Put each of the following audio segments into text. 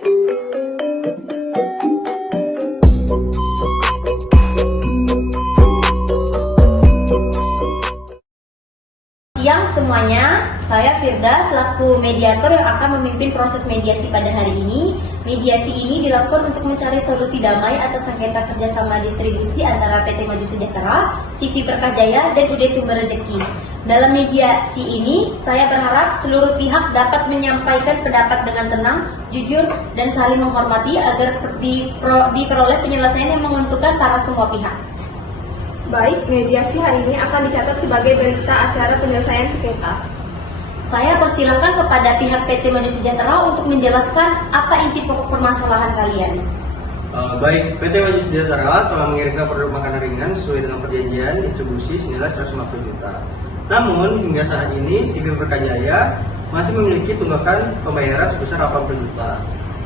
Siang semuanya, saya Firda selaku mediator yang akan memimpin proses mediasi pada hari ini. Mediasi ini dilakukan untuk mencari solusi damai atas sengketa kerjasama distribusi antara PT Maju Sejahtera, CV Berkahjaya, dan UD Sumber Rezeki. Dalam mediasi ini, saya berharap seluruh pihak dapat menyampaikan pendapat dengan tenang, jujur, dan saling menghormati agar diperoleh penyelesaian yang menguntungkan para semua pihak. Baik, mediasi hari ini akan dicatat sebagai berita acara penyelesaian sengketa. Saya persilakan kepada pihak PT Maju Sejahtera untuk menjelaskan apa inti pokok permasalahan kalian. Baik, PT Maju Sejahtera telah mengirimkan produk makanan ringan sesuai dengan perjanjian distribusi senilai 150 juta. Namun, hingga saat ini CV Berkahjaya masih memiliki tunggakan pembayaran sebesar 80 juta.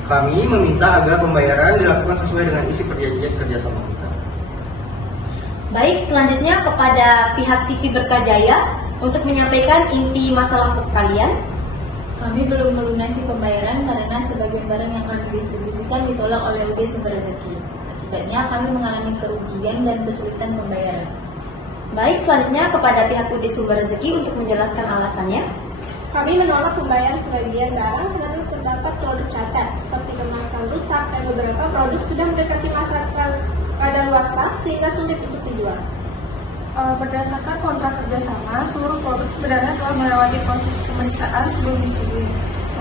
Kami meminta agar pembayaran dilakukan sesuai dengan isi perjanjian kerjasama kita. Baik, selanjutnya kepada pihak CV Berkahjaya untuk menyampaikan inti masalah kalian. Kami belum melunasi pembayaran karena sebagian barang yang kami distribusikan ditolak oleh UD Sumber Rezeki. Akibatnya kami mengalami kerugian dan kesulitan pembayaran. Baik, selanjutnya kepada pihak UD Sumber Rezeki untuk menjelaskan alasannya. Kami menolak membayar sebagian barang karena terdapat produk cacat seperti kemasan rusak dan beberapa produk sudah mendekati masa kadaluarsa sehingga sulit untuk dijual. Berdasarkan kontrak kerjasama, seluruh produk sebenarnya telah melewati proses pemeriksaan sebelum dikirim.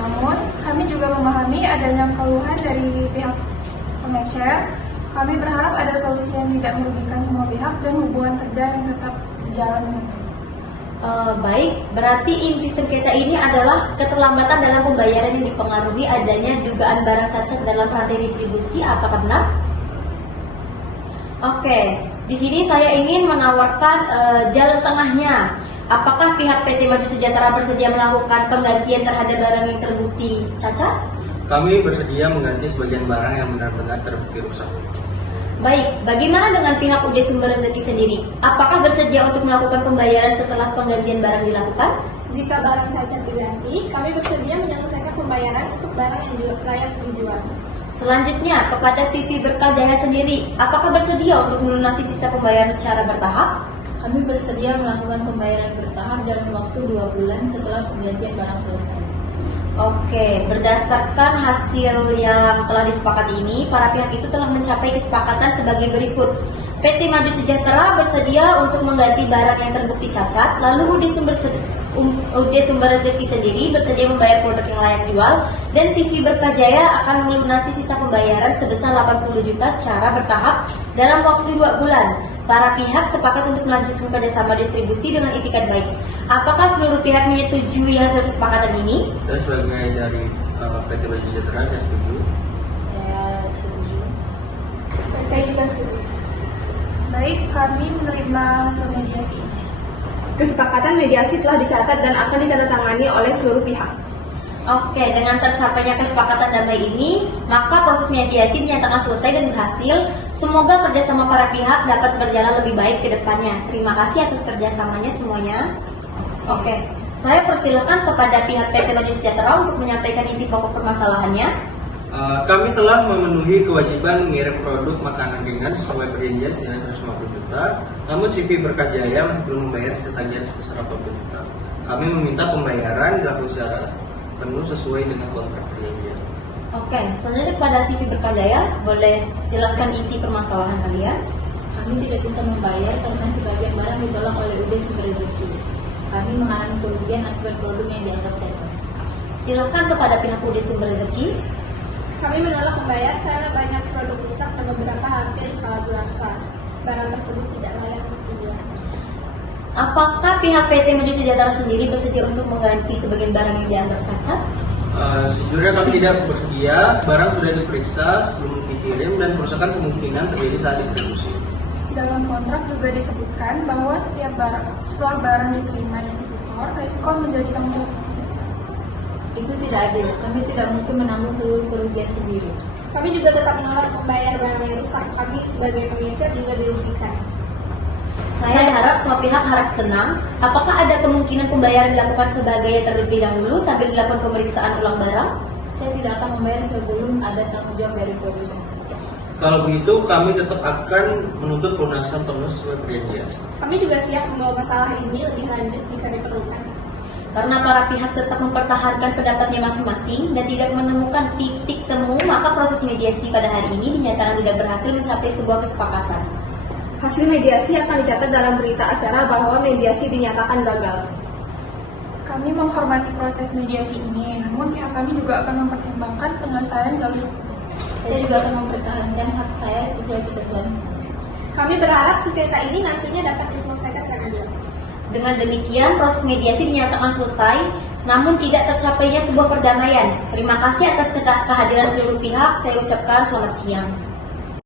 Namun, kami juga memahami adanya keluhan dari pihak pengecer. Kami berharap ada solusi yang tidak merugikan semua pihak dan hubungan kerja yang tetap berjalan dengan baik. Baik, berarti inti sengketa ini adalah keterlambatan dalam pembayaran yang dipengaruhi adanya dugaan barang cacat dalam rantai distribusi. Apakah benar? Oke, di sini saya ingin menawarkan jalan tengahnya. Apakah pihak PT Maju Sejahtera bersedia melakukan penggantian terhadap barang yang terbukti cacat? Kami bersedia mengganti sebagian barang yang benar-benar terbukti rusak. Baik, bagaimana dengan pihak UD Sumber Rezeki sendiri? Apakah bersedia untuk melakukan pembayaran setelah penggantian barang dilakukan? Jika barang cacat diganti, kami bersedia menyelesaikan pembayaran untuk barang yang layak dijual. Selanjutnya, kepada CV Berkahjaya sendiri, apakah bersedia untuk melunasi sisa pembayaran secara bertahap? Kami bersedia melakukan pembayaran bertahap dalam waktu 2 bulan setelah penggantian barang selesai. Oke, berdasarkan hasil yang telah disepakati ini, para pihak itu telah mencapai kesepakatan sebagai berikut. PT Maju Sejahtera bersedia untuk mengganti barang yang terbukti cacat, lalu UD Sumber Rezeki sendiri bersedia membayar produk yang layak jual, dan CV Berkahjaya akan melunasi sisa pembayaran sebesar 80 juta secara bertahap dalam waktu 2 bulan. Para pihak sepakat untuk melanjutkan kerjasama distribusi dengan itikat baik. Apakah seluruh pihak menyetujui hasil kesepakatan ini? Saya sebagai dari PT Maju Sejahtera, saya setuju. Saya setuju. Saya juga setuju. Baik, kami menerima hasil mediasi ini. Kesepakatan mediasi telah dicatat dan akan ditandatangani oleh seluruh pihak. Oke, dengan tercapainya kesepakatan damai ini, maka proses mediasi dinyatakan selesai dan berhasil. Semoga kerjasama para pihak dapat berjalan lebih baik ke depannya. Terima kasih atas kerjasamanya semuanya. Oke, saya persilakan kepada pihak PT Maju Sejahtera untuk menyampaikan inti pokok permasalahannya. Kami telah memenuhi kewajiban mengirim produk makanan ringan sesuai perjanjian senilai 150 juta. Namun CV Berkahjaya masih belum membayar sisa tagihan sebesar 80 juta. Kami meminta pembayaran dilakukan secara penuh sesuai dengan kontrak perjanjian. Oke, selanjutnya kepada CV Berkahjaya, boleh jelaskan inti permasalahan kalian? Kami tidak bisa membayar karena sebagian barang ditolak oleh UD Sumber Rezeki. Kami mengalami kerugian akibat produk yang dianggap cacat. Silakan kepada pihak UD Sumber Rezeki. Kami menolak membayar karena banyak produk rusak dan beberapa hampir kadaluarsa. Barang tersebut tidak layak untuk dijual. Apakah pihak PT Maju Sejahtera sendiri bersedia untuk mengganti sebagian barang yang dianggap cacat? Sejujurnya kami tidak bersedia. Barang sudah diperiksa sebelum dikirim dan kerusakan kemungkinan terjadi saat distribusi. Dalam kontrak juga disebutkan bahwa setelah barang diterima distributor, risiko menjadi tanggung jawab distributor. Itu tidak adil. Kami tidak mungkin menanggung seluruh kerugian sendiri. Kami juga tetap menolak membayar barang yang rusak. Kami sebagai pengecer juga dirugikan. Saya harap semua pihak harap tenang. Apakah ada kemungkinan pembayaran dilakukan sebagai terlebih dahulu sambil dilakukan pemeriksaan ulang barang? Saya tidak akan membayar sebelum ada tanggung jawab dari produsen. Kalau begitu, kami tetap akan menuntut pelunasan penuh sesuai perjanjian. Kami juga siap membawa masalah ini lebih lanjut jika diperlukan. Karena para pihak tetap mempertahankan pendapatnya masing-masing dan tidak menemukan titik temu, maka proses mediasi pada hari ini dinyatakan tidak berhasil mencapai sebuah kesepakatan. Hasil mediasi akan dicatat dalam berita acara bahwa mediasi dinyatakan gagal. Kami menghormati proses mediasi ini, namun pihak kami juga akan mempertimbangkan penyelesaian jalur hukum. Saya juga akan mempertahankan hak saya sesuai ketentuan. Kami berharap sengketa ini nantinya dapat diselesaikan dengan adil. Dengan demikian, proses mediasi dinyatakan selesai, namun tidak tercapainya sebuah perdamaian. Terima kasih atas kehadiran seluruh pihak. Saya ucapkan selamat siang.